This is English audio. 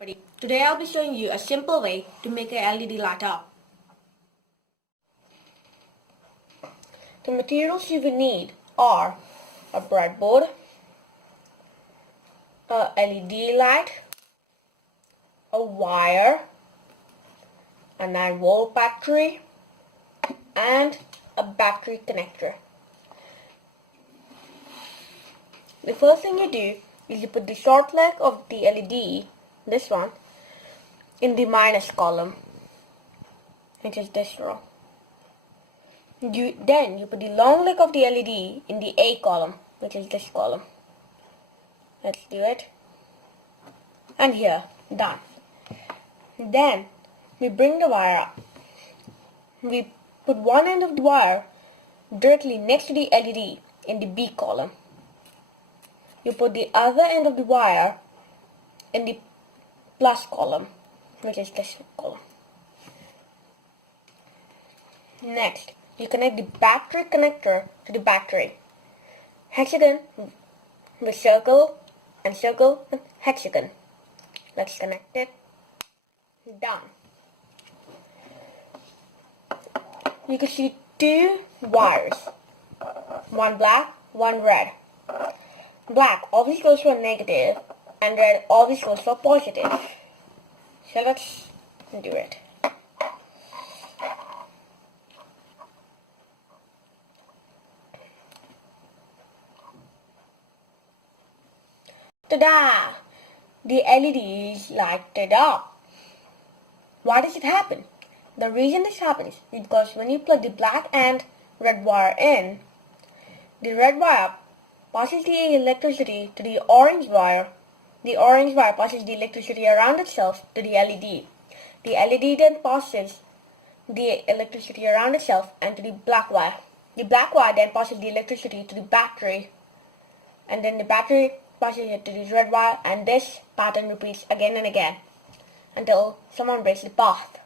Today I'll be showing you a simple way to make a LED light up. The materials you will need are a breadboard, a LED light, a wire, a 9-volt battery, and a battery connector. The first thing you do is you put the short leg of the LED, this one, in the minus column, which is this row. Then you put the long leg of the LED in the A column, which is this column. Let's do it. And here, done. Then we bring the wire up. We put one end of the wire directly next to the LED in the B column. You put the other end of the wire in the plus column, which is this column. Next, you connect the battery connector to the battery. Hexagon with circle and circle with hexagon. Let's connect it. Done. You can see two wires, one black, one red. Black always goes for negative and red always goes for positive. So let's do it. Ta-da! The LED is lighted up. Why does it happen? The reason this happens is because when you plug the black and red wire in, the red wire passes the electricity to the orange wire. The orange wire passes the electricity around itself to the LED. The LED then passes the electricity around itself and to the black wire. The black wire then passes the electricity to the battery, and then the battery passes it to the red wire, and this pattern repeats again and again until someone breaks the path.